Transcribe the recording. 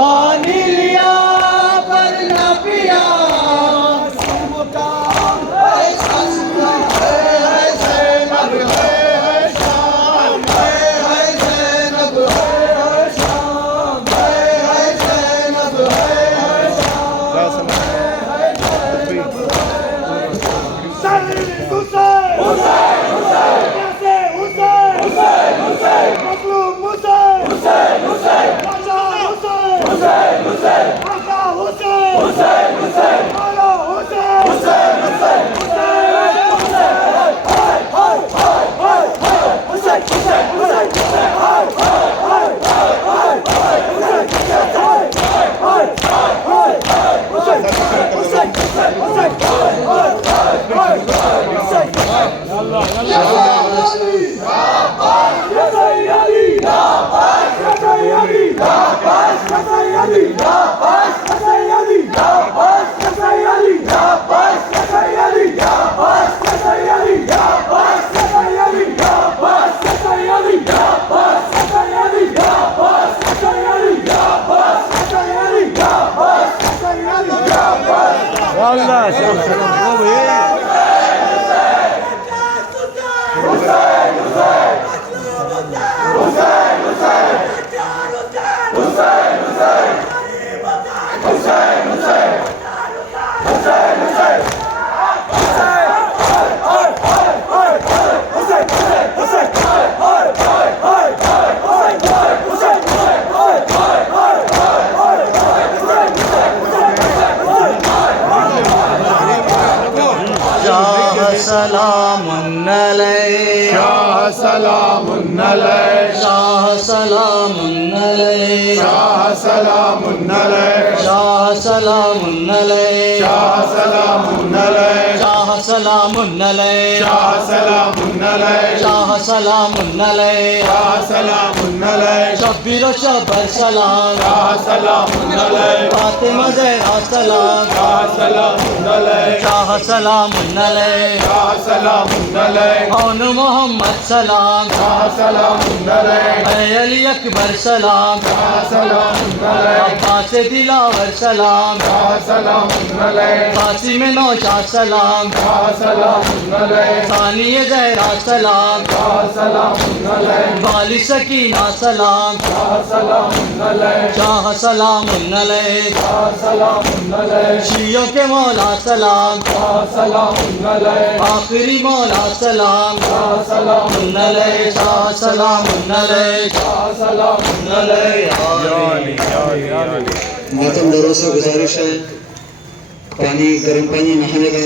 पानी लिया पर न पिया, मासूम का ऐसा सुलम है ज़ैनब है शाम है ज़ैनब है शाम है ज़ैनब है शाम हुसैन हुसैन कैसे हुसैन हुसैन हुसैन मखलूक Hussain Hussain Hussain Hussein, Hussein, Aka Hussein, Hussein, Hussein, Ala Hussein, Hussein, Hussein, Hussein, Hussein, Hussein, Salamun alayk, Shah Salamun alayk, Shah Salamun alayk, Shah Salamun alayk, Shah Salamun alayk, Shah Salamun alayk, Shah Salamun alayk, Shah Salamun alayk, Shah Salamun alayk, Shah Salamun alayk, Shabbir o Shabbar salam, Shah Salamun alayk, Fatima Zehra salam, Shah Salamun alayk, Shah Salamun alayk, Shah Salamun alayk, Aun Muhammad salam, Shah Salamun alayk, Ali Akbar salam, Shah Salamun alayk, Abbas Dilawar salam, Shah Salamun alayk, Qasim Naushad salam, Shah Salamun alayk, Sani Zehra salam, Shah Salamun alayk, Wali Sakina salam, Shah Salamun alayk, Shah Salamun alayk, Shah Salamun alayk, Shiyon ke Mawla salam, Shah Salamun alayk, आखिरी मौला सलाम, शाह सलामुन अलैह, शाह सलामुन अलैह, शाह सलामुन अलैह। मातम दरों से गुजारिश है, पानी गर्म पानी नहाने का